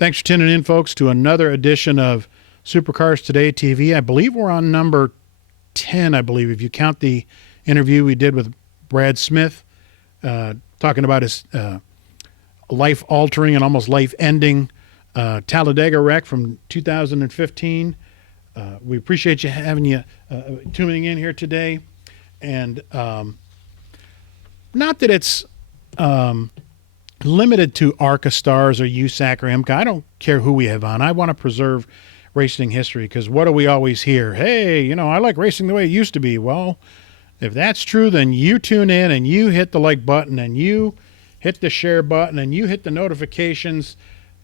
Thanks for tuning in, folks, to another edition of Supercars Today TV. I believe we're on number 10, if you count the interview we did with Brad Smith, talking about his life-altering and almost life-ending Talladega wreck from 2015. We appreciate you tuning in here today. And not that it's limited to ARCA stars or USAC or IMCA. I don't care who we have on. I want to preserve racing history, because what do we always hear? Hey, I like racing the way it used to be. Well, if that's true, then you tune in and you hit the like button and you hit the share button and you hit the notifications,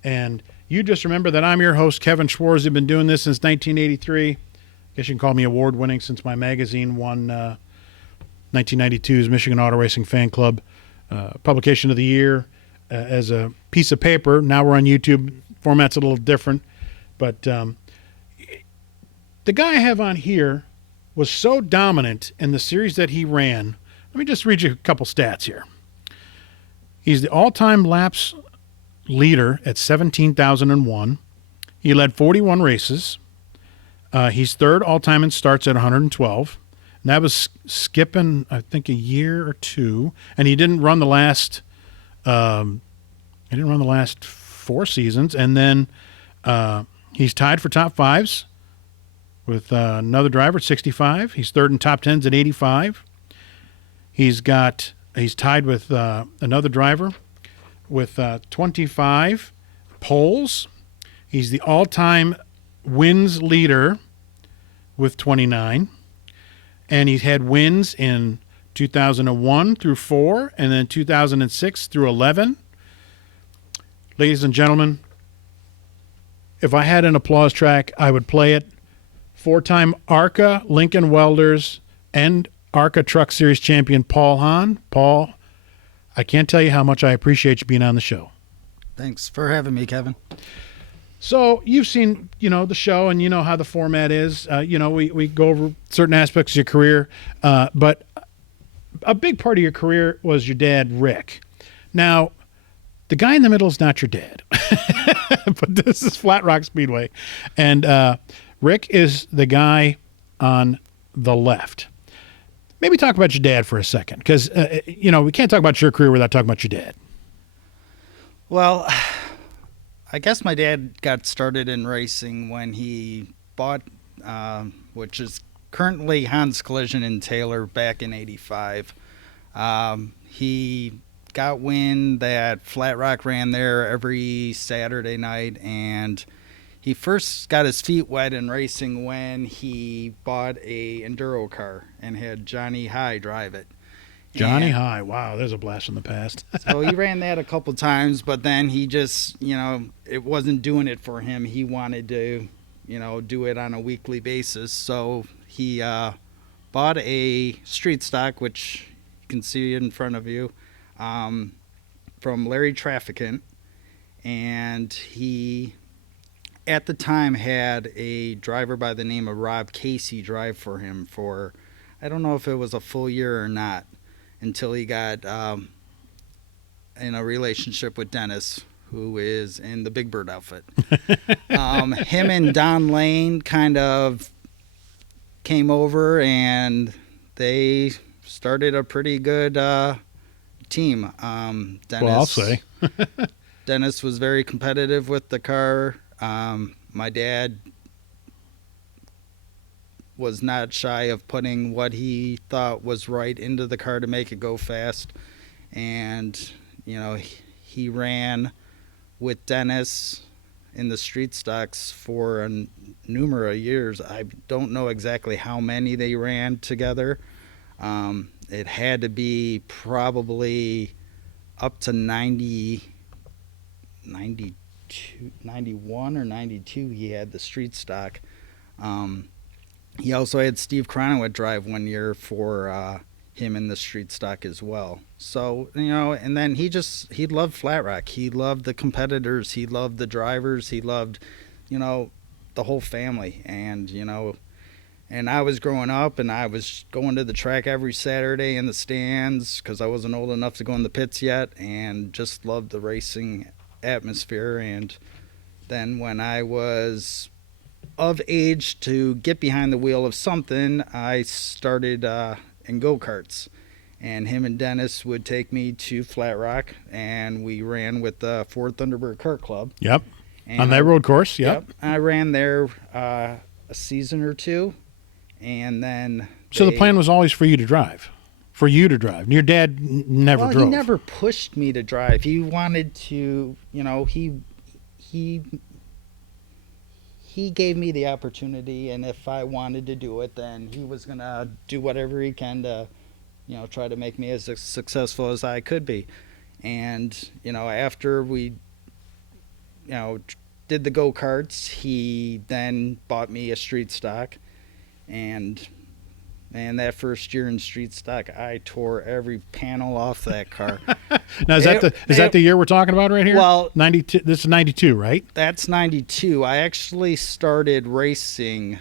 and you just remember that I'm your host, Kevin Schwartz. I've been doing this since 1983. I guess you can call me award-winning, since my magazine won 1992's Michigan Auto Racing Fan Club Publication of the Year as a piece of paper. Now we're on YouTube. Format's a little different. But the guy I have on here was so dominant in the series that he ran. Let me just read you a couple stats here. He's the all-time laps leader at 17,001. He led 41 races. He's third all-time in starts at 112. And that was skipping, I think, a year or two. And he didn't run the last 4 seasons. And then he's tied for top fives with another driver at 65. He's third in top tens at 85. He's tied with another driver with 25 poles. He's the all-time wins leader with 29. And he's had wins in 2001 through 4, and then 2006 through 11. Ladies and gentlemen, if I had an applause track, I would play it. 4-time ARCA Lincoln Welders and ARCA Truck Series champion Paul Hahn. Paul, I can't tell you how much I appreciate you being on the show. Thanks for having me, Kevin. So you've seen, the show, and you know how the format is. We go over certain aspects of your career, but a big part of your career was your dad, Rick. Now, the guy in the middle is not your dad, but this is Flat Rock Speedway, and Rick is the guy on the left. Maybe talk about your dad for a second, because we can't talk about your career without talking about your dad. Well, I guess my dad got started in racing when he bought, which is currently Hahn's Collision in Taylor, back in '85. He got wind that Flat Rock ran there every Saturday night, and he first got his feet wet in racing when he bought a enduro car and had Johnny High drive it. Johnny High, wow, there's a blast from the past. So he ran that a couple times, but then he just, it wasn't doing it for him. He wanted to, do it on a weekly basis. So he bought a street stock, which you can see in front of you, from Larry Trafficant. And he, at the time, had a driver by the name of Rob Casey drive for him for, I don't know if it was a full year or not, until he got in a relationship with Dennis, who is in the Big Bird outfit. Him and Don Lane kind of came over, and they started a pretty good team. Dennis, well, I'll say. Dennis was very competitive with the car. My dad was not shy of putting what he thought was right into the car to make it go fast. And, he ran with Dennis in the street stocks for a numerous years. I don't know exactly how many they ran together. It had to be probably up to 91 or 92 he had the street stock. He also had Steve Cronowit drive 1 year for him in the street stock as well. So, and then he loved Flat Rock. He loved the competitors. He loved the drivers. He loved, the whole family. And, and I was growing up, and I was going to the track every Saturday in the stands because I wasn't old enough to go in the pits yet, and just loved the racing atmosphere. And then when I was of age to get behind the wheel of something, I started in go-karts. And him and Dennis would take me to Flat Rock, and we ran with the Ford Thunderbird Kart Club. Yep. And On that road course. Yep. I ran there a season or two, and then. So the plan was always for you to drive. For you to drive. Your dad never Well, drove. he never pushed me to drive. He wanted to, he gave me the opportunity, and if I wanted to do it, then he was going to do whatever he can to, try to make me as successful as I could be. And, after we, did the go-karts, he then bought me a street stock. And that first year in street stock, I tore every panel off that car. Now, is that the year we're talking about right here? Well, 92. This is 92, right? That's 92. I actually started racing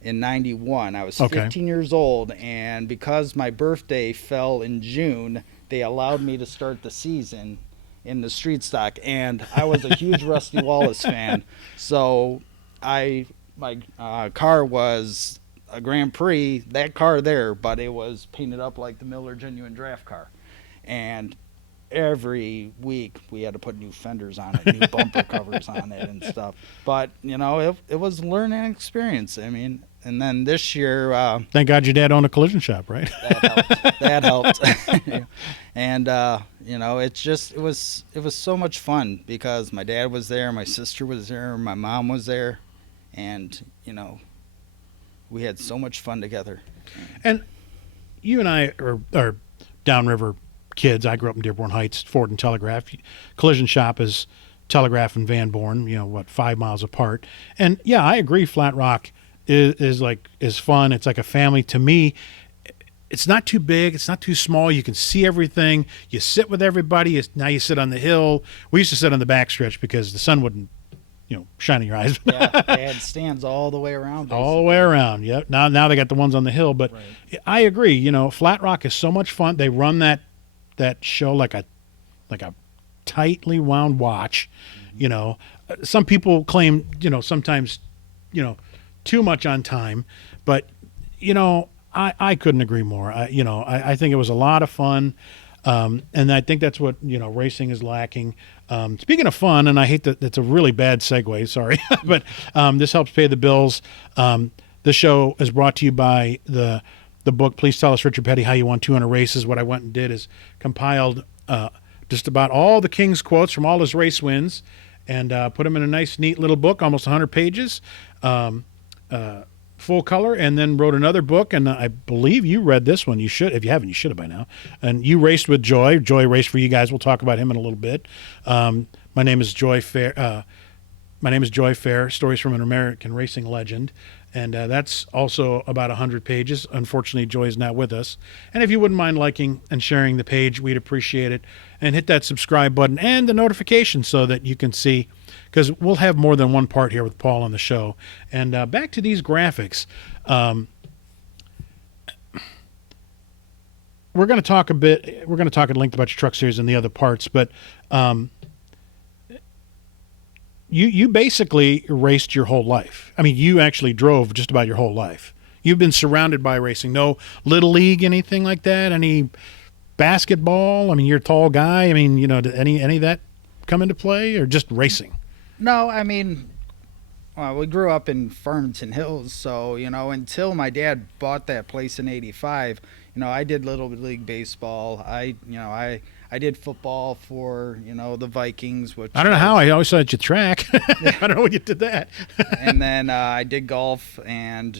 in 91. I was 15 years old, and because my birthday fell in June, they allowed me to start the season in the street stock, and I was a huge Rusty Wallace fan. So my car was a Grand Prix, that car there, but it was painted up like the Miller Genuine Draft car. And every week we had to put new fenders on it, new bumper covers on it and stuff. But, it was a learning experience. I mean, and then this year... Thank God your dad owned a collision shop, right? That helped. And, it was so much fun because my dad was there, my sister was there, my mom was there, and, we had so much fun together. And you and I are downriver kids. I grew up in Dearborn Heights, Ford and Telegraph. Collision shop is Telegraph and Van Born, 5 miles apart. And yeah, I agree. Flat Rock is fun. It's like a family to me. It's not too big. It's not too small. You can see everything. You sit with everybody. Now you sit on the hill. We used to sit on the backstretch because the sun wouldn't, shine in your eyes. Yeah, they had stands all the way around. Basically. All the way around. Yep. Now they got the ones on the hill, but right. I agree. Flat Rock is so much fun. They run that show like a tightly wound watch. Mm-hmm. Some people claim, sometimes, too much on time, but I couldn't agree more. I think it was a lot of fun. And I think that's what, racing is lacking. Speaking of fun, and I hate that it's a really bad segue, sorry, but this helps pay the bills. The show is brought to you by the book, Please Tell Us, Richard Petty, How You Won 200 Races. What I went and did is compiled just about all the King's quotes from all his race wins and put them in a nice, neat little book, almost 100 pages. Full color, and then wrote another book, and I believe you read this one. You should. If you haven't, you should have by now. And you raced with Joy. Joy raced for you guys. We'll talk about him in a little bit. My name is Joy Fair. Stories from an American Racing Legend. And that's also about 100 pages. Unfortunately, Joy is not with us. And if you wouldn't mind liking and sharing the page, we'd appreciate it. And hit that subscribe button and the notification so that you can see, because we'll have more than one part here with Paul on the show. And back to these graphics. We're going to talk a bit. We're going to talk at length about your truck series and the other parts, but you basically raced your whole life. I mean, you actually drove just about your whole life. You've been surrounded by racing. No little league, anything like that? Any basketball? I mean, you're a tall guy. I mean, did any of that come into play, or just racing? No, I mean, we grew up in Farmington Hills, so, until my dad bought that place in 85, I did Little League Baseball. I did football for, the Vikings. Which I don't know how. I always saw at your track. I don't know when you did that. And then I did golf, and,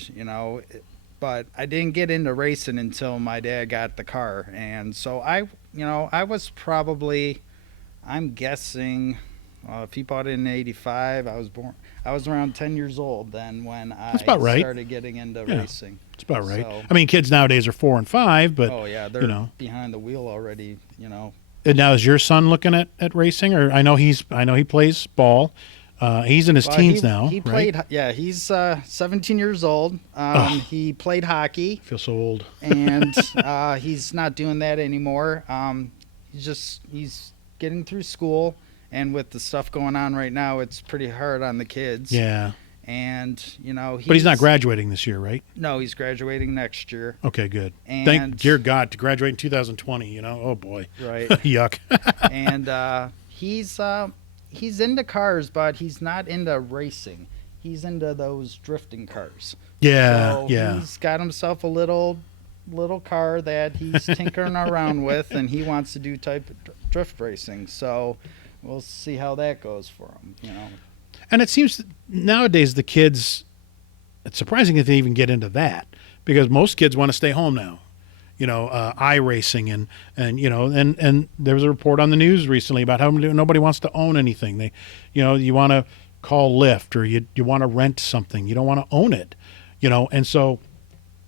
but I didn't get into racing until my dad got the car. And so I was probably, I'm guessing, if he bought it in 85, I was around 10 years old then when I started getting into racing. That's about right. So, I mean, kids nowadays are 4 and 5, but oh yeah, they're behind the wheel already. And now, is your son looking at racing? Or I know he plays ball. He's in his teens now. He played. Right? Yeah, he's 17 years old. He played hockey. I feel so old. And he's not doing that anymore. He's getting through school. and with the stuff going on right now, it's pretty hard on the kids. Yeah. And but he's not graduating this year, right? No, he's graduating next year. Okay, good. And thank dear God to graduate in 2020. Oh boy, right? Yuck. And he's into cars, but he's not into racing. He's into those drifting cars. Yeah, so yeah. He's got himself a little car that he's tinkering around with, and he wants to do type of drift racing. So we'll see how that goes for him. And it seems that nowadays the kids, it's surprising if they even get into that, because most kids want to stay home now. iRacing and there was a report on the news recently about how nobody wants to own anything. They, you want to call Lyft, or you want to rent something. You don't want to own it, And so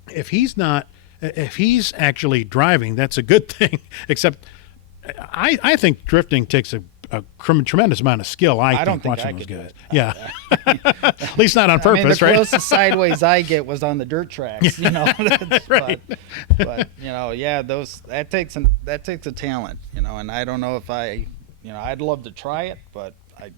if he's actually driving, that's a good thing. Except I think drifting takes a tremendous amount of skill. I don't think watching I those could do guys. it. Yeah, at least not on purpose, the right? closest sideways I get was on the dirt tracks, Right. But yeah, that takes a talent, and I don't know if I'd love to try it, but I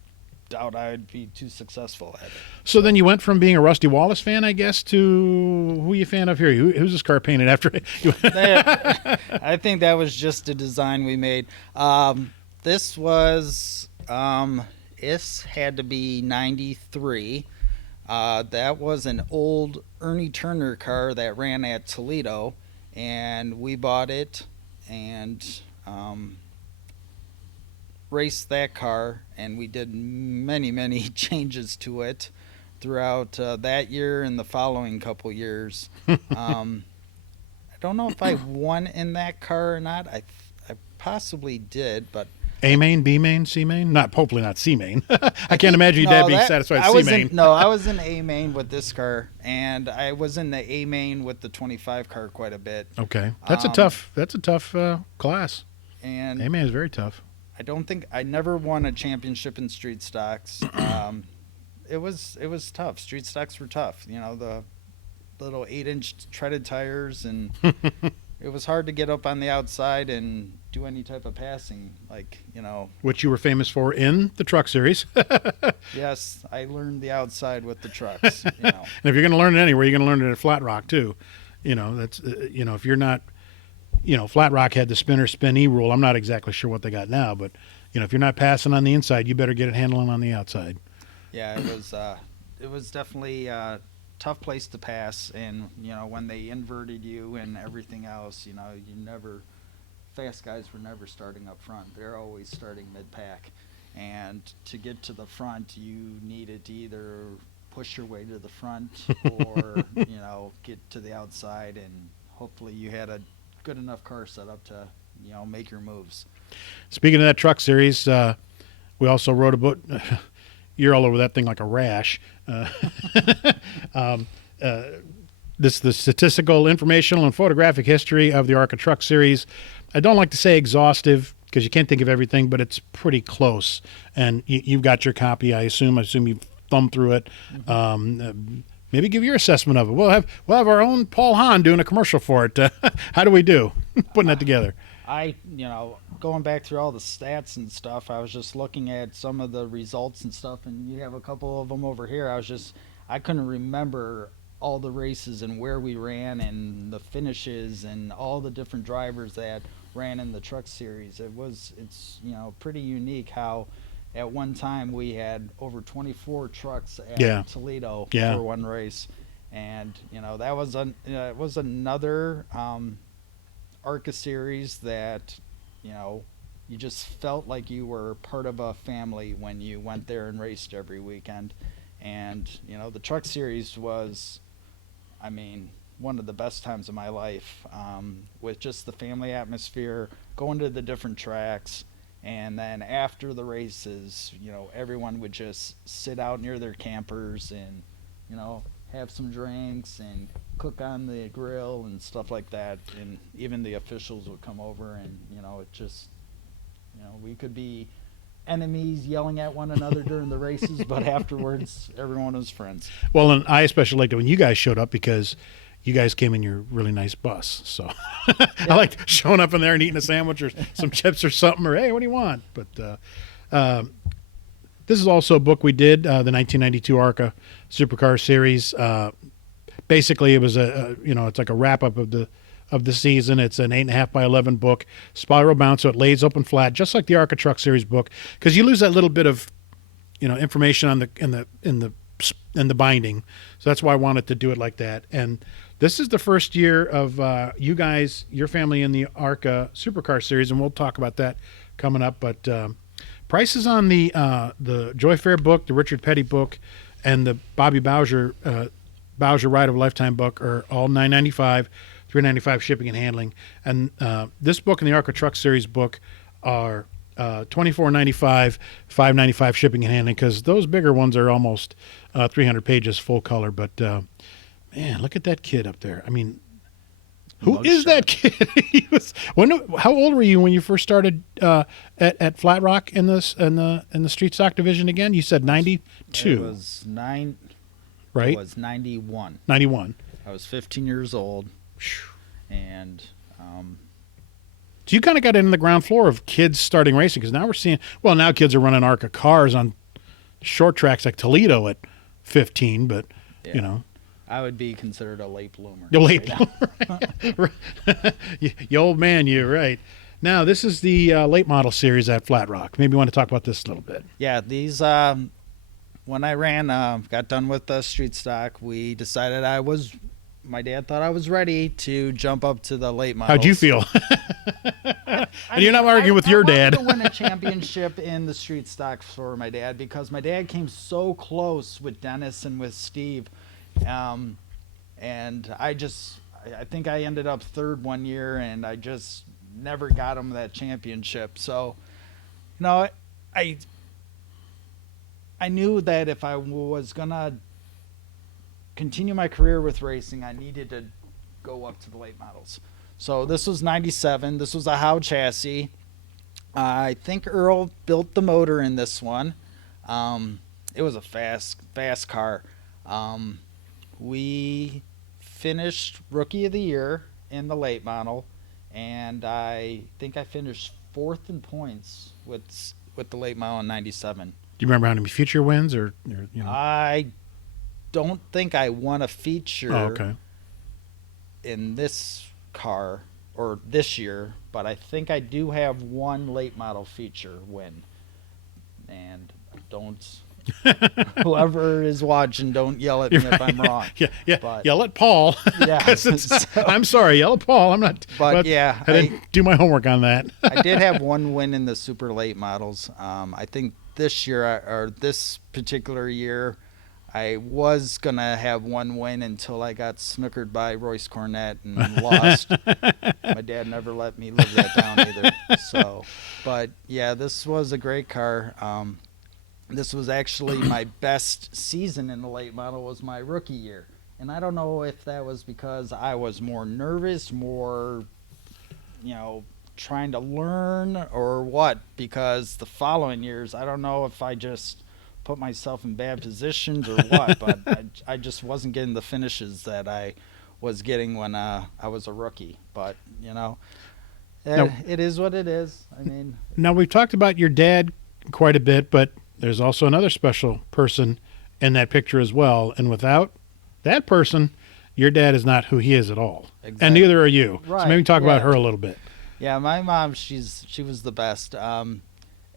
doubt I'd be too successful at it. So then you went from being a Rusty Wallace fan, I guess, to who are you a fan of here? Who's this car painted after? I think that was just a design we made. This was it had to be 93. That was an old Ernie Turner car that ran at Toledo, and we bought it and raced that car, and we did many changes to it throughout that year and the following couple years. I don't know if I won in that car or not. I possibly did, but A main, B main, C main? Hopefully not C main. I can't imagine your dad being satisfied with C main. I was in A main with this car, and I was in the A main with the 25 car quite a bit. Okay, that's a tough class. And A main is very tough. I never won a championship in street stocks. It was tough. Street stocks were tough. The little 8-inch treaded tires, and it was hard to get up on the outside and do any type of passing, Which you were famous for in the truck series. Yes, I learned the outside with the trucks. And if you're going to learn it anywhere, you're going to learn it at Flat Rock too. That's if you're not, Flat Rock had the spinner spin E rule. I'm not exactly sure what they got now, but if you're not passing on the inside, you better get it handling on the outside. Yeah, it was definitely a tough place to pass, and when they inverted you and everything else, fast guys were never starting up front. They're always starting mid-pack, and to get to the front, you needed to either push your way to the front or get to the outside, and hopefully you had a good enough car set up to make your moves. Speaking of that truck series, we also wrote a book. You're all over that thing like a rash. This is the statistical, informational, and photographic history of the ARCA Truck Series. I don't like to say exhaustive because you can't think of everything, but it's pretty close. And you've got your copy, I assume. You've thumbed through it. Mm-hmm. Maybe give your assessment of it. We'll have our own Paul Hahn doing a commercial for it. How do we do putting that together? Going back through all the stats and stuff, I was just looking at some of the results and stuff, and you have a couple of them over here. I couldn't remember all the races and where we ran and the finishes and all the different drivers that ran in the truck series. It's pretty unique how at one time we had over 24 trucks at Toledo for one race, and that was it was another ARCA series that you just felt like you were part of a family when you went there and raced every weekend. And the truck series was, one of the best times of my life, with just the family atmosphere, going to the different tracks. And then after the races, everyone would just sit out near their campers and, have some drinks and cook on the grill and stuff like that. And even the officials would come over, and, it just, we could be enemies yelling at one another during the races, but afterwards, everyone was friends. Well, and I especially liked it when you guys showed up because you guys came in your really nice bus. So I liked showing up in there and eating a sandwich or some chips or something, or hey, what do you want? But This is also a book we did, the 1992 ARCA Super Car series. Basically, it was it's like a wrap up of the season. It's an 8.5 by 11 book, spiral bound, so it lays open flat, just like the ARCA Truck Series book. Because you lose that little bit of, information on in the binding. So that's why I wanted to do it like that. And this is the first year of you guys, your family in the ARCA Super Car series, and we'll talk about that coming up. But prices on the Joy Fair book, the Richard Petty book, and the Bobby Bowser Ride of a Lifetime book are all $9.95, $3.95 shipping and handling. And this book and the ARCA Truck Series book are $24.95, $5.95 shipping and handling, because those bigger ones are almost 300 pages full color. But man, look at that kid up there. I mean, who is that kid? How old were you when you first started at Flat Rock in the street stock division again? You said 92. It was right? It was 91. 91. I was 15 years old, and so you kind of got in the ground floor of kids starting racing, because now we're seeing, now kids are running ARCA cars on short tracks like Toledo at 15, but, I would be considered a late bloomer. A late bloomer. You old man, you're right. Now, this is the late model series at Flat Rock. Maybe you want to talk about this a little bit. Yeah, these, when I ran, got done with the street stock, we decided my dad thought I was ready to jump up to the late models. How'd you feel? And you're not arguing with your dad. I wanted to win a championship in the street stock for my dad, because my dad came so close with Dennis and with Steve. And I think I ended up third one year, and I just never got him that championship. So, I knew that if I was going to continue my career with racing, I needed to go up to the late models. So this was 97. This was a Howe chassis. I think Earl built the motor in this one. It was a fast car. We finished Rookie of the Year in the late model, and I think I finished fourth in points with the late model in 97. Do you remember how many feature wins or I don't think I won a feature in this car or this year, but I think I do have one late model feature win. And whoever is watching, don't yell at me if I'm wrong. Yeah. But, yell at Paul. Yeah. I'm sorry, yell at Paul. I'm not. But yeah, I didn't do my homework on that. I did have one win in the super late models. I think this year, or this particular year, I was going to have one win until I got snookered by Royce Cornett and lost. My dad never let me live that down either. So, but yeah, this was a great car. This was actually my best season in the late model, was my rookie year. And I don't know if that was because I was more nervous, more, trying to learn or what, because the following years, I don't know if I just put myself in bad positions or what, but I just wasn't getting the finishes that I was getting when I was a rookie. But, it is what it is. I mean, now we've talked about your dad quite a bit, but there's also another special person in that picture as well. And without that person, your dad is not who he is at all. Exactly. And neither are you. Right. So maybe talk about her a little bit. Yeah, my mom, she was the best.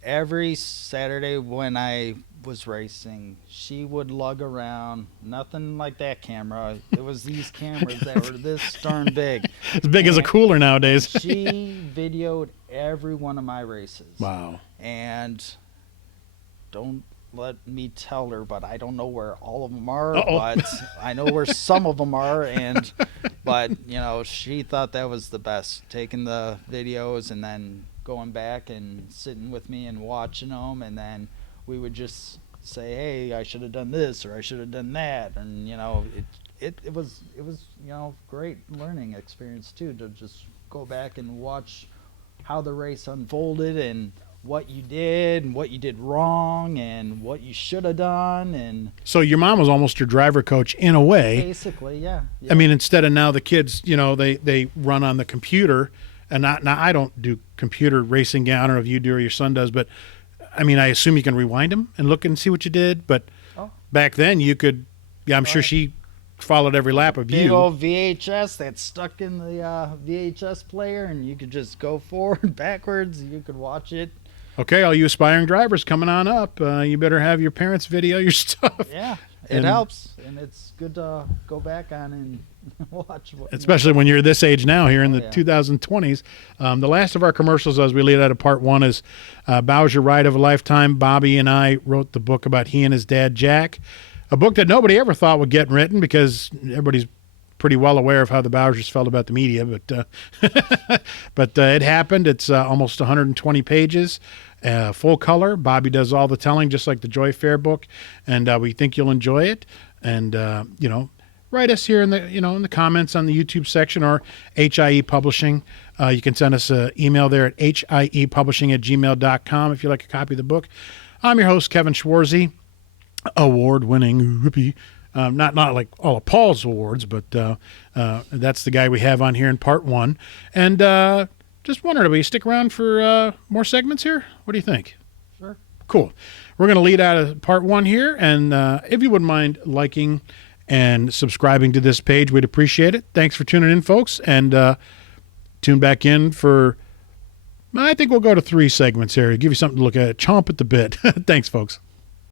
Every Saturday when I was racing, she would lug around, nothing like that camera. It was these cameras that were this darn big. As big as a cooler nowadays. She videoed every one of my races. Wow. And don't let me tell her, but I don't know where all of them are. Uh-oh. But I know where some of them are. But she thought that was the best, taking the videos and then going back and sitting with me and watching them, and then we would just say, hey, I should have done this or I should have done that. And it was great learning experience too, to just go back and watch how the race unfolded and what you did and what you did wrong and what you should have done. And so your mom was almost your driver coach in a way. Basically, yeah. I mean, instead of now the kids, they run on the computer, and now I don't do computer racing. I don't know if you do or your son does, but I mean, I assume you can rewind them and look and see what you did, but Oh. back then you could. Yeah, I'm sure she followed every lap of Big you. old VHS that's stuck in the VHS player, and you could just go forward, backwards. You could watch it. Okay, all you aspiring drivers coming on up, you better have your parents video your stuff. Yeah, it And- helps, and it's good to go back on and watch. Especially when you're this age now, here in the yeah. 2020s. The last of our commercials, as we lead out of part one, is Bowser Ride of a Lifetime. Bobby and I wrote the book about he and his dad, Jack. A book that nobody ever thought would get written because everybody's pretty well aware of how the Bowsers felt about the media, but it happened. It's almost 120 pages, full color. Bobby does all the telling, just like the Joy Fair book, and we think you'll enjoy it. And write us here in the comments on the YouTube section or HIE Publishing. You can send us an email there at hiepublishing@gmail.com if you'd like a copy of the book. I'm your host, Kevin Schwarzy, award-winning whoopee. Not like all of Paul's awards, but that's the guy we have on here in part one. And just wondering, will you stick around for more segments here? What do you think? Sure. Cool. We're going to lead out of part one here. And if you wouldn't mind liking and subscribing to this page, we'd appreciate it. Thanks for tuning in, folks. And tune back in for, I think we'll go to 3 segments here to give you something to look at. Chomp at the bit. Thanks, folks.